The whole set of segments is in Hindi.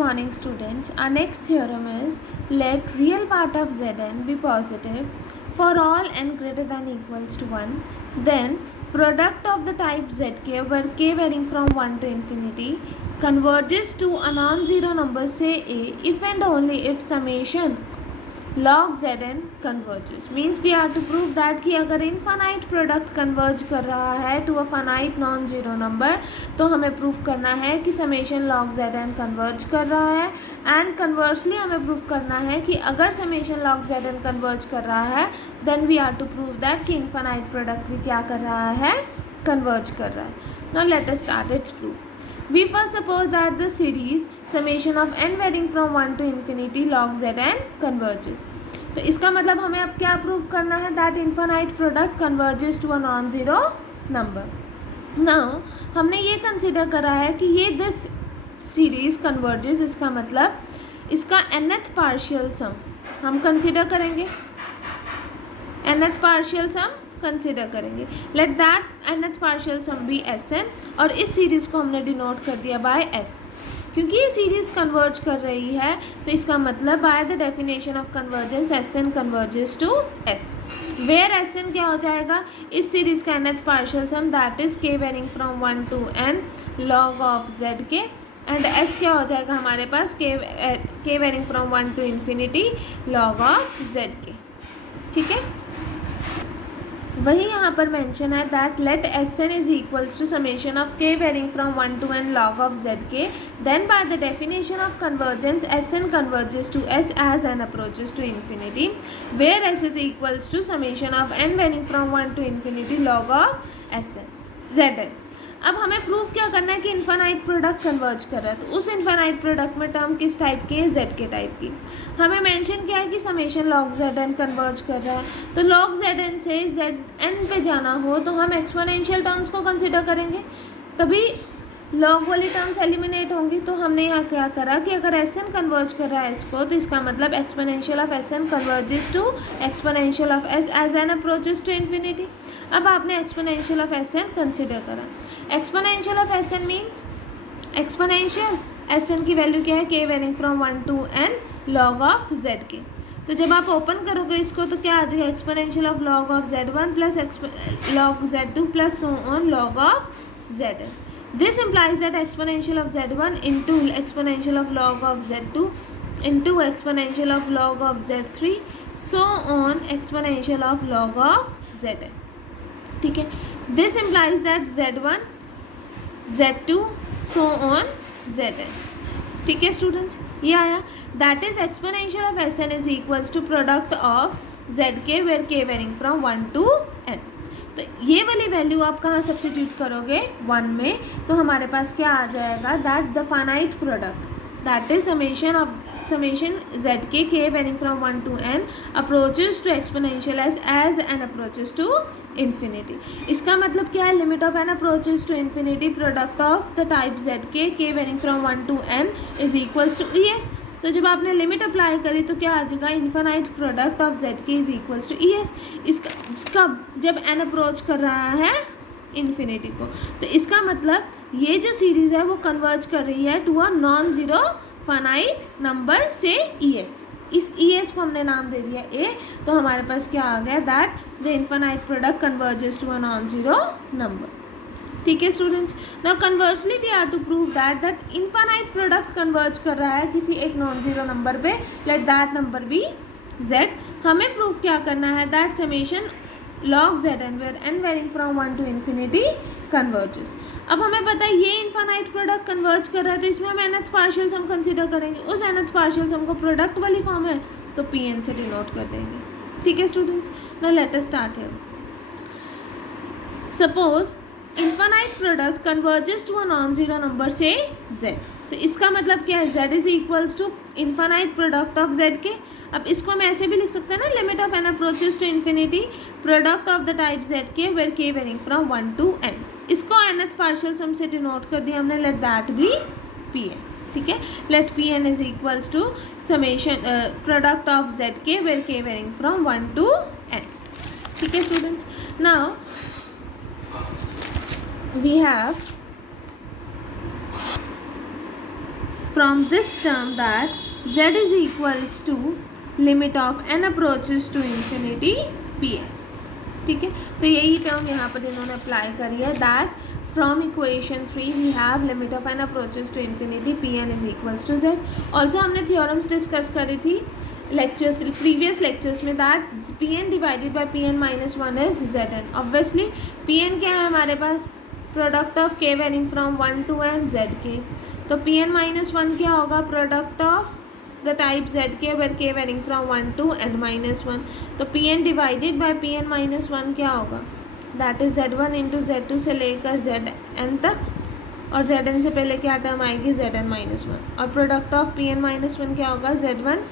morning students. Our next theorem is let real part of Zn be positive for all n greater than equals to 1. Then product of the type Zk where k varying from 1 to infinity converges to a non-zero number say a if and only if summation log Zn converges. Means we have to prove that कि अगर इनफाइनाइट प्रोडक्ट कन्वर्ज कर रहा है to a finite non zero number तो हमें प्रूव करना है कि समेशन लॉग Zn कन्वर्ज कर रहा है. एंड कन्वर्सली हमें प्रूव करना है कि अगर समेशन लॉग Zn कन्वर्ज कर रहा है then we are to prove that कि इनफाइनाइट प्रोडक्ट भी क्या कर रहा है, कन्वर्ज कर रहा है. Now let us start its proof. We first suppose that the series summation of n varying from 1 to infinity log Zn converges. तो इसका मतलब हमें अब क्या प्रूव करना है that infinite product converges to a non zero number. Now हमने ये कंसिडर करा है कि ये दिस सीरीज कन्वर्जेस, इसका मतलब इसका nth पार्शियल सम हम कंसिडर करेंगे, nth पार्शियल सम कंसिडर करेंगे. Let that nth partial sum be Sn और इस सीरीज़ को हमने डिनोट कर दिया बाय S. क्योंकि ये सीरीज़ कन्वर्ज कर रही है तो इसका मतलब by the definition of convergence Sn converges to S. Where Sn क्या हो जाएगा, इस सीरीज़ का nth partial sum that is k varying from 1 to n log of Zk and S क्या हो जाएगा हमारे पास k varying from 1 to infinity log of Zk. ठीक है, वही यहाँ पर मेंशन है that let Sn is equals to summation of k varying from 1 to n log of Zk. Then by the definition of convergence Sn converges to S as n approaches to infinity where S is equals to summation of n varying from 1 to infinity log of Zn. अब हमें प्रूफ क्या करना है कि इन्फाइनाइट प्रोडक्ट कन्वर्ज कर रहा है. तो उस इन्फाइनाइट प्रोडक्ट में टर्म किस टाइप की है, Z के टाइप की. हमें मेंशन किया है कि समेशन लॉग Zn कन्वर्ज कर रहा है. तो लॉग Zn से Zn पे जाना हो तो हम एक्सपोनेंशियल टर्म्स को कंसिडर करेंगे, तभी लॉग वाली टर्म्स एलिमिनेट होंगी. तो हमने यहाँ क्या करा कि अगर Sn कन्वर्ज कर रहा है S को तो इसका मतलब exponential of Sn converges to exponential of S as N approaches to infinity. अब आपने एक्सपोनेंशियल ऑफ Sn कंसिडर करा. Exponential of Sn means exponential Sn की वैल्यू क्या है, k varying from 1 to n log of Zk. तो जब आप ओपन करोगे इसको तो क्या आ जाएगा, exponential of log of Z1 plus log Z2 plus so on log of Zn. This implies that exponential of Z1 into exponential of log of Z2 into exponential of log of Z3 so on exponential of log of Zn. ठीक है, this implies that Z1 Z2 so on Zn. ठीक है स्टूडेंट्स, ये आया that is exponential of Sn is equals to product of Zk where k varying from 1 to n. तो ये वाली वैल्यू आप कहाँ सब्स्टिट्यूट करोगे 1 में, तो हमारे पास क्या आ जाएगा that the finite product that is summation Zk k varying from 1 to n approaches to exponential as N approaches to infinity. इसका मतलब क्या है, limit of N approaches to infinity product of the type Zk k varying from 1 to n is equals to ES. तो जब आपने लिमिट अप्लाई करी तो क्या आ जाएगा, infinite product of Zk is equals to ES. इसका जब n अप्रोच कर रहा है इन्फिनिटी को तो इसका मतलब ये जो सीरीज़ है वो कन्वर्ज कर रही है to a non zero finite number से ES. इस ES को हमने नाम दे दिया A. तो हमारे पास क्या आ गया that the infinite product converges to a non zero number. ठीक है students, now conversely we are to prove that infinite product converge कर रहा है किसी एक नॉन जीरो नंबर पे, let that number be Z. हमें प्रूव क्या करना है that summation log Zn where n varying from 1 to infinity converges. अब हमें पता है ये इन्फाइनाइट प्रोडक्ट कन्वर्ज कर रहा है तो इसमें हम nth पार्शियल सम कंसिडर करेंगे. उस nth पार्शियल सम को प्रोडक्ट वाली फॉर्म है तो Pn से डिनोट कर देंगे. ठीक है students, now let us start here. Suppose infinite product converges to a non zero number से Z. तो इसका मतलब क्या है, Z is equals to infinite product of Zk. अब इसको हम ऐसे भी लिख सकते हैं ना, limit of N approaches to infinity product of the type Zk where k varying from 1 to n. इसको nth पार्शियल सम से डिनोट कर दिया हमने, लेट दैट भी Pn. ठीक है, लेट Pn is equals to summation product of Zk where k varying from 1 to n. ठीक है students, now we have from this term that z is equals to limit of n approaches to infinity pn. ठीक है, तो यही टर्म यहाँ पर इन्होंने अप्लाई करी है, that from equation 3 we have limit of N approaches to infinity P N is equals to Z. Also हमने थियोरम्स डिस्कस करी थी लेक्चर्स, प्रीवियस लेक्चर्स में, that P N divided by P N minus one is Z N. Obviously P N क्या है हमारे पास, प्रोडक्ट ऑफ के varying from 1 to n Z के. तो पी एन माइनस वन क्या होगा, product of the type Z के वेर के varying from 1 to n minus one. तो P N divided by P N minus one क्या होगा, that is Z one into Z two से लेकर जेड एन तक, और जेड एन से पहले क्या टर्म आएगी, जेड एन माइनस वन. और product of p N minus one क्या होगा, जेड वन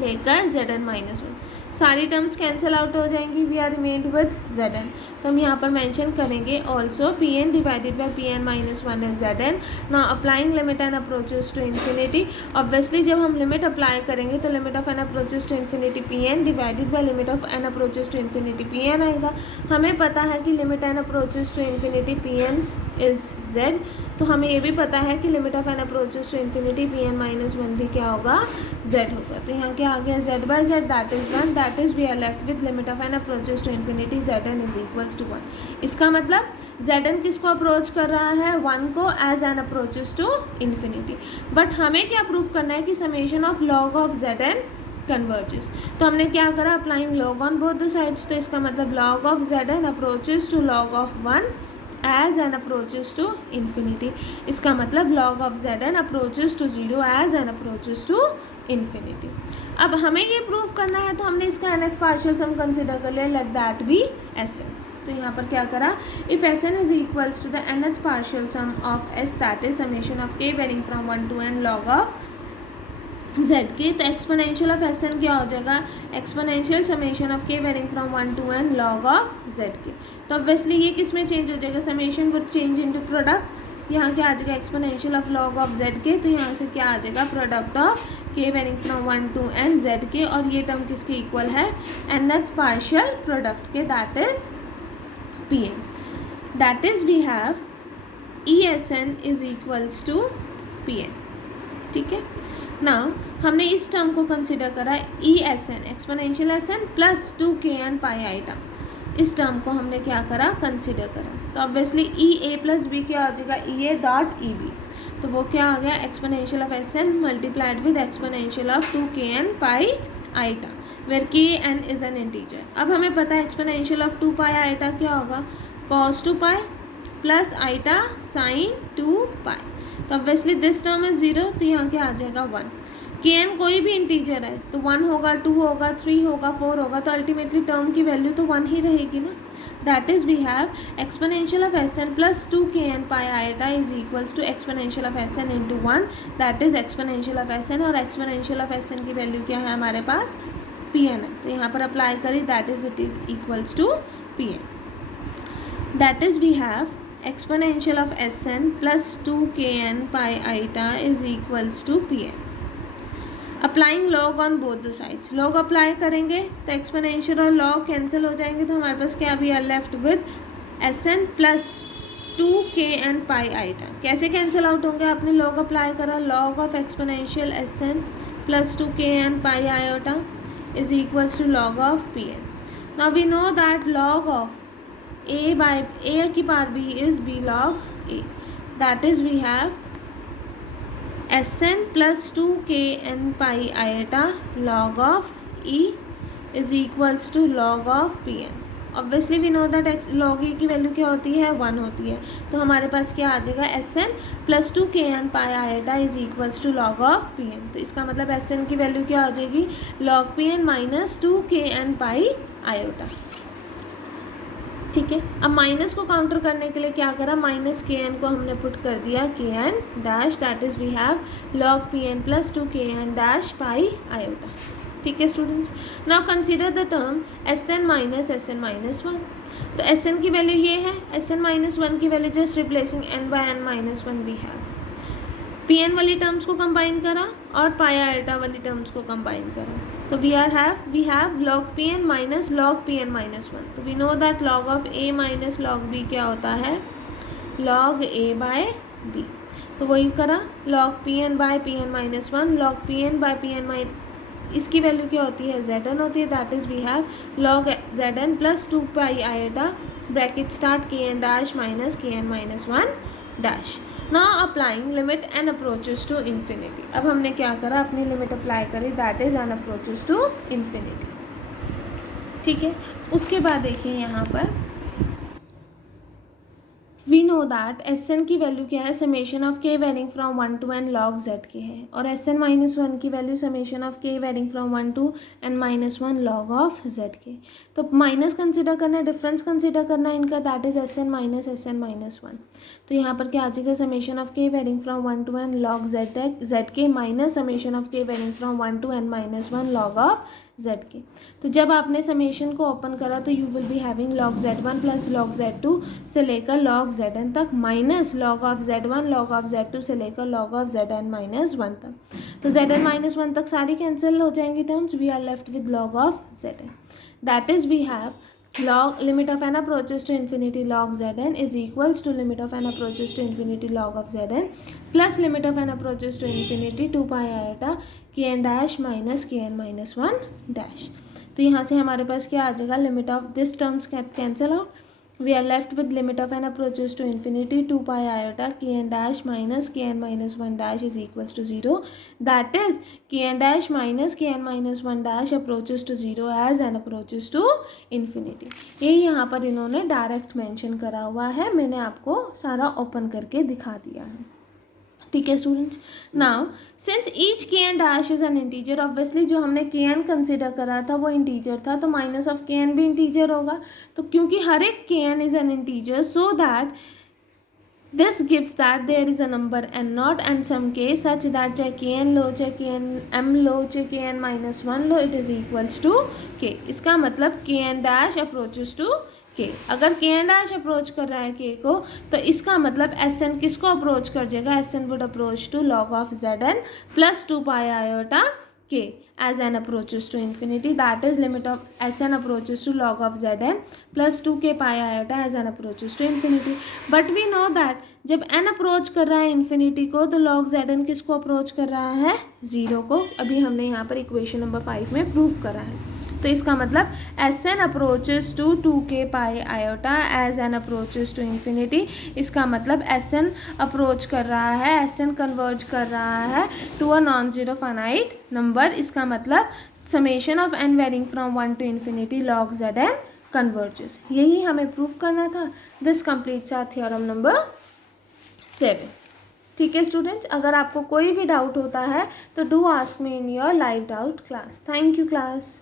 लेकर जेड एन माइनस वन. सारी टर्म्स कैंसिल आउट हो जाएंगी, we are remained with z n. तो हम यहाँ पर मेंशन करेंगे also p N divided by P N minus one is Z n. Now applying limit n approaches to infinity. Obviously जब हम लिमिट अप्लाई करेंगे तो limit of N approaches to infinity P N divided by limit of N approaches to infinity P n आएगा. हमें पता है कि limit n approaches to infinity P N is z, तो हमें ये भी पता है कि limit of N approaches to infinity P N minus one भी क्या होगा, जेड होगा. तो यहाँ क्या आ गया, z by z that is one, that is we are left with limit of N approaches to infinity z n is equals to one. इसका मतलब जेड एन किसको अप्रोच कर रहा है, वन को, as N approaches to infinity. But हमें क्या प्रूव करना है कि summation of log of Z n converges. तो हमने क्या करा, applying log on both the sides. तो इसका मतलब log of Z n approaches to log of one as n approaches to infinity. इसका मतलब log of zn approaches to 0 as n approaches to infinity. अब हमें ये प्रूव करना है तो हमने इसका nth पार्शियल सम कंसिडर कर लिया, let that be Sn. तो यहाँ पर क्या करा, if Sn is equals to the nth partial sum of S, that is summation of k varying from 1 to n log of z k, तो एक्सपोनेंशियल ऑफ एस एन क्या हो जाएगा, एक्सपोनेंशियल समेशन ऑफ के varying from 1 to n log of z k. तो ऑब्वियसली ये किस में चेंज हो जाएगा, summation would change into product. यहाँ क्या आ जाएगा, exponential of log of z k, तो यहाँ से क्या आ जाएगा, प्रोडक्ट ऑफ के varying from 1 to n z के, और ये टर्म किसके इक्वल है, nth पार्शियल प्रोडक्ट के, that is p n. That is we have e s n is equals to p n. ठीक है, नाउ हमने इस टर्म को कंसिडर करा e s n, exponential s n plus 2kn pi iota. इस टर्म को हमने क्या करा, कंसिडर करा. तो obviously e a plus b क्या आ जाएगा, ई ए डॉट ई बी. तो वो क्या आ गया, exponential of S n multiplied with exponential of 2kn pi iota, where k n is an integer. अब हमें पता है एक्सपोनेंशियल ऑफ 2 पाई आइटा क्या होगा, cos 2 pi plus iota sine 2 pi. तो ऑब्वियसली दिस टर्म इज 0, तो यहाँ क्या आ जाएगा 1. के एन कोई भी इंटीजर है तो 1 होगा, 2 होगा, 3 होगा, 4 होगा, तो अल्टीमेटली टर्म की वैल्यू तो 1 ही रहेगी ना. That is we have exponential of S n plus 2kn pi iota is equals to exponential of S n into 1, that is exponential of S n. और एक्सपोनेंशियल ऑफ एस एन की वैल्यू क्या है हमारे पास, पी एन है. तो यहाँ पर अप्लाई करी, that is it is equals to p n. That is we have exponential of Sn plus 2kn pi iota is equals to Pn. Applying log on both the sides. log apply करेंगे तो एक्सपोनेंशियल और log कैंसिल हो जाएंगे, तो हमारे पास क्या भी are left with Sn plus 2kn pi iota. कैसे कैंसिल आउट होंगे, आपने log अप्लाई करा, log of exponential Sn plus 2kn pi iota is equals to log of Pn. Now we know that log of a by a की power b is b log a. That is we have Sn plus 2kn pi iota log of e is equals to log of Pn. Obviously we know that log e की वैल्यू क्या होती है, 1 होती है. तो हमारे पास क्या आ जाएगा, Sn plus 2kn pi iota is equals to log of Pn. तो इसका मतलब Sn की वैल्यू क्या हो जाएगी, log Pn minus 2kn pi iota. ठीक है, अब माइनस को काउंटर करने के लिए क्या करा, माइनस के एन को हमने पुट कर दिया k n dash, that is we have log p n plus 2kn dash pi iota. ठीक है students, now consider the term Sn minus one. तो Sn की वैल्यू ये है, Sn माइनस वन की value just replacing n by n minus one we have. P n वाली टर्म्स को कंबाइन करा और पाई आयोटा वाली टर्म्स को कंबाइन करा, तो we have log Pn minus log Pn minus one. तो we know that log of a minus log b क्या होता है, log a बाय b. तो वही करा, log p n by p N minus one, log p n by p n इसकी वैल्यू क्या होती है, जेड एन होती है, that is we have log z N plus 2 pi iota bracket start k n dash minus k n minus one dash. Now applying limit n approaches to infinity. अब हमने क्या करा, अपनी लिमिट अप्लाई करी, that is n approaches to infinity. ठीक है, उसके बाद देखिए यहाँ पर we know that s n की वैल्यू क्या है, समेशन ऑफ के varying from one to n log z k है, और एस एन माइनस वन की वैल्यू समेशन ऑफ के varying from one to n minus one log of z के। तो माइनस कंसिडर करना है, डिफरेंस कंसिडर करना है इनका, that is s n minus one. तो यहाँ पर क्या आ जाएगा, समेशन ऑफ के varying from one to n log z k minus summation of के varying from one to n minus one log of z के। तो जब आपने समेशन को ओपन करा तो you will be having log z one plus log z two से लेकर लॉग जेड एन तक minus log of Z one log of z two से लेकर log of Z n minus one तक। तो जेड एन माइनस वन तक सारी कैंसिल हो जाएंगी terms, we are left with log of Z n, that is we have log limit of n approaches to infinity log zn is equals to limit of n approaches to infinity log of zn plus limit of n approaches to infinity 2 pi iota kn dash minus kn minus 1 dash। तो यहाँ से हमारे पास क्या आ जाएगा, limit of this terms cancel out, we are left with limit of N approaches to infinity 2 pi iota k n dash minus k n minus one dash is equals to zero, that is k n dash minus k n minus one dash approaches to zero as N approaches to infinity. ये यहाँ पर इन्होंने डायरेक्ट मेंशन करा हुआ है, मैंने आपको सारा ओपन करके दिखा दिया है। ठीक है students, now since each k n dash is an integer, obviously जो हमने के एन कंसिडर करा था वो इंटीजर था, तो माइनस ऑफ के एन भी इंटीजर होगा। तो क्योंकि हर एक k n is an integer, so that this gives that there is a number n naught and some k such that चाहे के एन लो चाहे के एन एम लो चाहे के एन माइनस वन लो, it is equals to k. इसका मतलब के एन डैश अप्रोचेस टू के, अगर के एन डैश अप्रोच कर रहा है के को, तो इसका मतलब एस एन किसको अप्रोच कर जाएगा, S N would approach to log of Z N plus 2 pi iota के as N approaches to infinity, that is limit of S N approaches to log of Z N plus 2 के pi iota as N approaches to infinity. But we know that जब एन अप्रोच कर रहा है इन्फिनिटी को, तो लॉग जेड एन किसको अप्रोच कर रहा है, जीरो को। अभी हमने यहाँ पर इक्वेशन नंबर 5 में प्रूव करा है। तो इसका मतलब एस एन अप्रोचेस टू 2 के pi iota as N approaches to infinity, इसका मतलब एस एन अप्रोच कर रहा है, एस एन कन्वर्ज कर रहा है to a non zero finite number. इसका मतलब summation of n varying from one to infinity log Z n converges. यही हमें प्रूव करना था। This completes our theorem number 7। ठीक है स्टूडेंट्स, अगर आपको कोई भी डाउट होता है तो do ask me in your live doubt class. Thank you class.